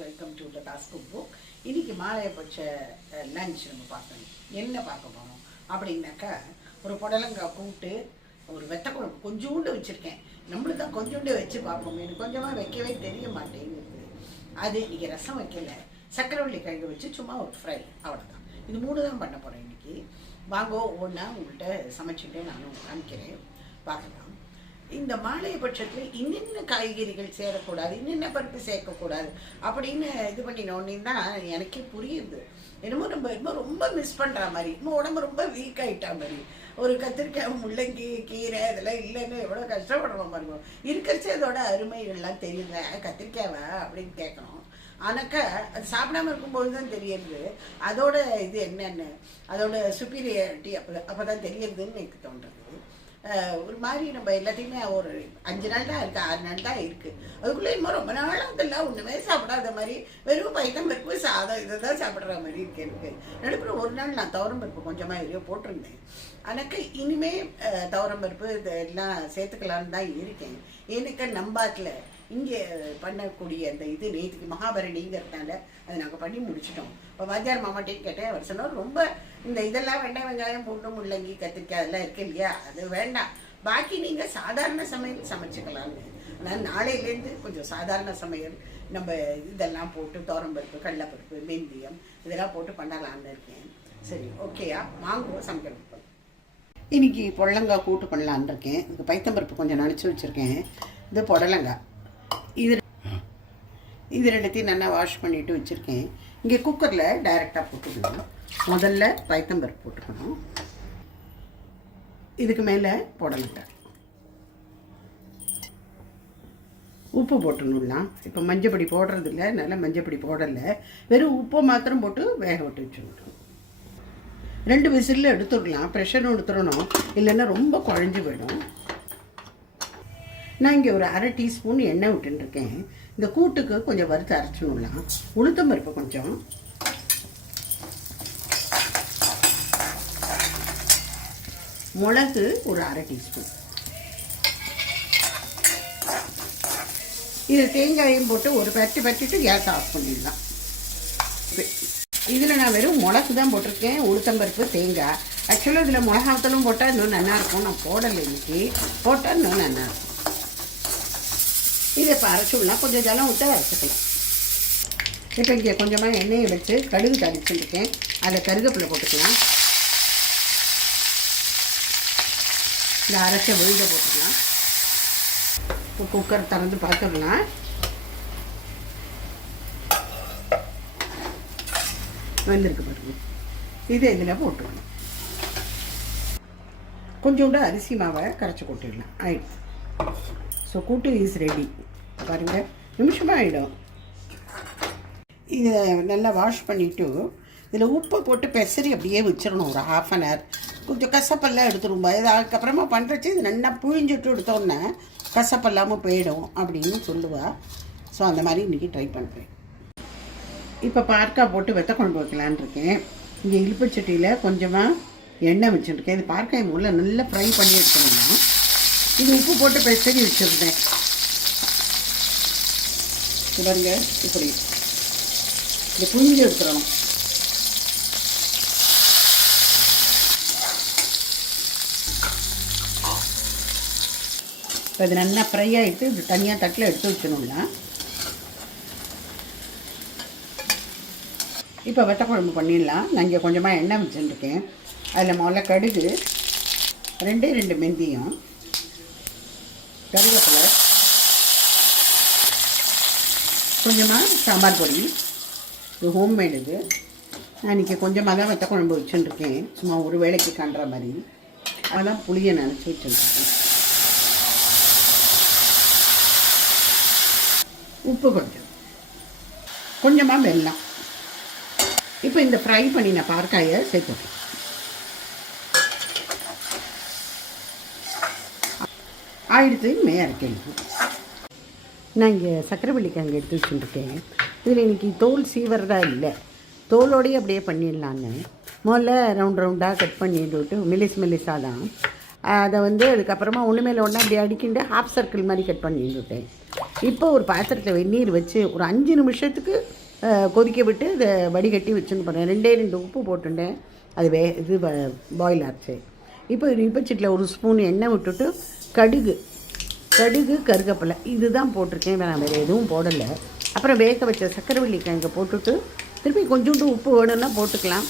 Welcome to the task book. இன்னைக்கு மாலையபட்ச lunch நம்ம பார்க்கணும். என்ன பார்க்க போகிறோம் அப்படின்னாக்கா, ஒரு புடலங்காய் கூட்டு, ஒரு வெத்தக்குழம்பு கொஞ்சோண்டு வச்சுருக்கேன். நம்மளுக்கு தான் கொஞ்சோண்டு வச்சு பார்ப்போம். எனக்கு கொஞ்சமாக வைக்கவே தெரிய மாட்டேங்குது. அது இன்றைக்கி ரசம் வைக்கல, சக்கரவள்ளி கிழங்கு வச்சு சும்மா ஒரு ஃப்ரை, அவ்வளோதான். இது 3 தான் பண்ண போகிறேன் இன்றைக்கி. வாங்கோ ஒன்றா உங்கள்கிட்ட சமைச்சுட்டே நானும் காமிக்கிறேன், பார்க்கலாம். இந்த மாலையபட்சத்தில் இன்னென்ன காய்கறிகள் சேரக்கூடாது, இன்னென்ன பருப்பு சேர்க்கக்கூடாது அப்படின்னு இது பண்ணினோடனே தான் எனக்கே புரியுது. என்னமோ நம்ம ரொம்ப மிஸ் பண்ணுற மாதிரி, இன்னும் உடம்பு ரொம்ப வீக் ஆகிட்டா மாதிரி. ஒரு கத்திரிக்காய், முள்ளங்கி, கீரை இதெல்லாம் இல்லைன்னு எவ்வளோ கஷ்டப்படுறோம் பாருங்க. இருக்கிறச்சு அதோட அருமைகள்லாம் தெரியுங்க. கத்திரிக்காவை அப்படின்னு கேட்கணும், ஆனாக்கா அது சாப்பிடாம இருக்கும்போது தான் தெரியுது அதோட இது என்னென்னு, அதோட சுப்பீரியாரிட்டி அப்போ தான் தெரியுதுன்னு எனக்கு தோன்றுறது. ஒரு மாதிரி நம்ம எல்லாத்தையுமே ஒரு 5 நாள் தான் இருக்குது, 6 நாள் தான் இருக்குது. அதுக்குள்ளே இன்னும் ரொம்ப நாளாக அதெல்லாம் ஒன்றுமே சாப்பிடாத மாதிரி, வெறும் பைத்தம் பருப்பு சாதம் இதை தான் சாப்பிட்ற மாதிரி இருக்கு எனக்கு. நடுப்புற ஒரு நாள் நான் துவரம் பருப்பு கொஞ்சமாக எதையோ போட்டிருந்தேன். எனக்கு இனிமேல் துவரம் பருப்பு இதெல்லாம் சேர்த்துக்கலான்னு தான் இருக்கேன். எனக்கு நம்பாட்டில் இங்கே பண்ணக்கூடிய அந்த இது நேற்றுக்கு மகாபரணிங்கிறதுனால அதை நாங்கள் பண்ணி முடிச்சிட்டோம். இப்போ வாத்தியார் மாமாட்டையும் கேட்டேன், அவர் சொன்னார் ரொம்ப இந்த இதெல்லாம் வெங்காயம், வெங்காயம், பூண்டு, முள்ளங்கி, கத்திரிக்காய் அதெல்லாம் இருக்கு இல்லையா, அது வேண்டாம், பாக்கி நீங்கள் சாதாரண சமையல் சமைச்சிக்கலான்னு. ஆனால் நாளையிலேருந்து கொஞ்சம் சாதாரண சமையல் நம்ம இதெல்லாம் போட்டு துவரம்பருப்பு, கடலைப்பருப்பு, வெந்தயம் இதெல்லாம் போட்டு பண்ணலான்னு இருக்கேன். சரி, ஓகேயா, வாங்குவோம் சமைக்கணும். இன்னைக்கு புடலங்காய் கூட்டு பண்ணலான்னு இருக்கேன். இதுக்கு பைத்தம்பருப்பு கொஞ்சம் நனைச்சி வச்சுருக்கேன். இது புடலங்காய், இது ரெண்டுத்தையும் நல்லா வாஷ் பண்ணிவிட்டு வச்சுருக்கேன். இங்கே குக்கரில் டைரெக்டாக போட்டுக்கணும். முதல்ல பைத்தம்பருப்பு போட்டுக்கணும், இதுக்கு மேலே புடலங்காய், உப்பு போட்டுடலாம். இப்போ மஞ்சப்பொடி போடுறதில்ல, நல்லா மஞ்சப்பொடி போடலை, வெறும் உப்பை மாத்திரம் போட்டு வேக விட்டு வச்சுக்கணும். 2 விசிலில் எடுத்துடலாம், ப்ரெஷரும் எடுத்துடணும், இல்லைன்னா ரொம்ப குழஞ்சி போயிடும். நான் இங்கே ஒரு 1/2 டீஸ்பூன் எண்ணெய் விட்டுருக்கேன். இந்த கூட்டுக்கு கொஞ்சம் வறுத்து அரைச்சிடலாம். உளுத்தம் பருப்பு கொஞ்சம், மிளகு ஒரு 1/2 டீஸ்பூன், இது தேங்காயும் போட்டு ஒரு பற்றிட்டு கேஸ் ஆஃப் பண்ணிடலாம். இதில் நான் வெறும் மிளகு தான் போட்டிருக்கேன், உளுத்தம்பருப்பு, தேங்காய். ஆக்சுவலாக இதில் மிளகாத்தலும் போட்டால் இன்னும் நல்லாயிருக்கும். நான் போடலை இன்னைக்கு, போட்டால் இன்னும் நல்லாயிருக்கும். இதை இப்போ அரைச்சிடலாம், கொஞ்சம் ஜலம் விட்டு அரைச்சிக்கலாம். இப்போ இங்கே கொஞ்சமாக எண்ணெயை வச்சு கடுகு தடிச்சுருக்கேன், அதில் கருவேப்பிலை போட்டுக்கலாம். இந்த அரைச்ச விழுத போட்டுக்கலாம். இப்போ குக்கர் திறந்து பார்த்துக்கலாம். வெந்திருக்கு பாருங்க. இதை இதில் போட்டுக்கணும். கொஞ்சோண்டு அரிசி மாவை கரைச்சி கொட்டிடலாம். ஆயிடுச்சு. ஸோ கூட்டு இஸ் ரெடி. பாருங்கள், நிமிஷமாக ஆகிடும். இதை நல்லா வாஷ் பண்ணிவிட்டு இதில் உப்பு போட்டு பெசரி அப்படியே வச்சிடணும் ஒரு 1/2 hour. கொஞ்சம் கசப்பெல்லாம் எடுத்துடும். இது அதுக்கப்புறமா பண்ணுறச்சு இது நல்லா புழிஞ்சிட்டு எடுத்தோன்னே கசப்பெல்லாமல் போயிடும் அப்படின்னு சொல்லுவாள். ஸோ அந்த மாதிரி இன்றைக்கி ட்ரை பண்ணுறேன். இப்போ பார்க்காய் போட்டு வெத்த குழம்பு வைக்கலான் இருக்கேன். இங்கே இழுப்புச்சட்டியில் கொஞ்சமாக எண்ணெய் வச்சுருக்கேன். இது பார்க்காய் மூலம் நல்லா ஃப்ரை பண்ணி எடுத்துக்கணும். இது உப்பு போட்டு பெசரி வச்சுருந்தேன். பாருங்க, இப்படி இந்த புளிஞ்சு எடுத்துடணும். இப்போ இது நல்லா ஃப்ரை ஆகிட்டு இது தனியாக தட்டில் எடுத்து வச்சிடணும்ல. இப்போ வெட்டை குழம்பு பண்ணிடலாம். நான் இங்கே கொஞ்சமாக எண்ணெய் வச்சுருக்கேன். அதில் முதல்ல கடுகு, 2 வெந்தயம், கருவேப்பிலை, கொஞ்சமாக சாம்பார் பொடி. இது ஹோம்மேடு. இது நான் இன்றைக்கி கொஞ்சமாக தான் வெத்த குழம்பு வச்சுருக்கேன், சும்மா ஒரு வேளைக்கு காண்ற மாதிரி. அதெல்லாம் புளியை நினச்சி வச்சுருக்கேன். உப்பு கொஞ்சமாக வெல்லம். இப்போ இந்த ஃப்ரை பண்ணின பார்க்காயை சேர்த்துட்டேன். ஆயிடுத்து இறக்கணும். நான் இங்கே சக்கரவள்ளி கிழங்கு எடுத்து வச்சுருக்கேன். இதில் இன்றைக்கி தோல் சீவரதா இல்லை, தோலோடையே அப்படியே பண்ணிடலான்னு முதல்ல ரவுண்டாக கட் பண்ணிட்டு மெலிசாக தான் அதை அதுக்கப்புறமா ஒன்று மேலே ஒன்றா அப்படி அடிக்கிட்டு 1/2 circle மாதிரி கட் பண்ணிட்டுட்டேன். இப்போ ஒரு பாத்திரத்தில் வெந்நீர் வச்சு ஒரு 5 நிமிஷத்துக்கு கொதிக்க விட்டு இதை வடிகட்டி வச்சுன்னு போகிறேன். 2 உப்பு போட்டுட்டேன். அது இது பாயில் ஆச்சு. இப்போ இப்பச்சிட்டில் ஒரு ஸ்பூன் எண்ணெய் விட்டுட்டு கடுகு கருகப்பிலை இதுதான் போட்டிருக்கேன். நான் வேறு எதுவும் போடலை. அப்புறம் வேக வச்ச சக்கரவள்ளி கிழங்கு போட்டுட்டு திருப்பி கொஞ்சோண்டு உப்பு வேணும்னா போட்டுக்கலாம்.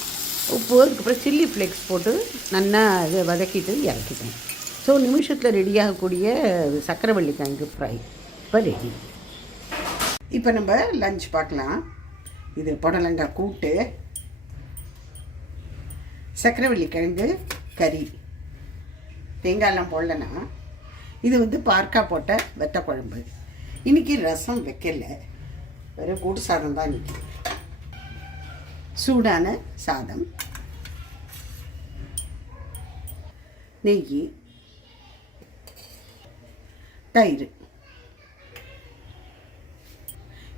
உப்பு அதுக்கப்புறம் சில்லி ஃப்ளேக்ஸ் போட்டு நல்லா இதை வதக்கிட்டு இறக்கிட்டேன். ஸோ நிமிஷத்தில் ரெடியாகக்கூடிய சக்கரவள்ளி கிழங்கு ஃப்ரை இப்போ ரெடி. இப்போ நம்ம லஞ்ச் பார்க்கலாம். இது புடலங்காய் கூட்டு, சக்கரவள்ளி கிழங்கு கறி, தேங்காயெல்லாம் போடலன்னா. இது பார்க்காய் போட்ட வெத்த குழம்பு. இன்றைக்கி ரசம் வைக்கல, வெறும் கூட்டு சாதம் தான் இன்றைக்கி. சூடான சாதம், நெய், தயிர்.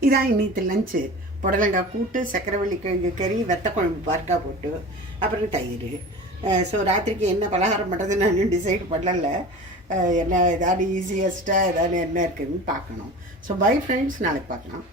இதான் இன்னைக்கு லஞ்சு. புடலங்காய் கூட்டு, சக்கரவள்ளி கிழங்கு கறி, வெத்த குழம்பு பார்க்காய் போட்டு, அப்புறம் தயிர். ஸோ ராத்திரிக்கு என்ன பலகாரம் பண்ணுறது நான் இன்னும் டிசைட் பண்ணல. என்ன ஏதாவது ஈஸியஸ்ட்டாக ஏதாவது என்ன இருக்குதுன்னு பார்க்கணும். ஸோ பை ஃப்ரெண்ட்ஸ், நாளைக்கு பார்க்கலாம்.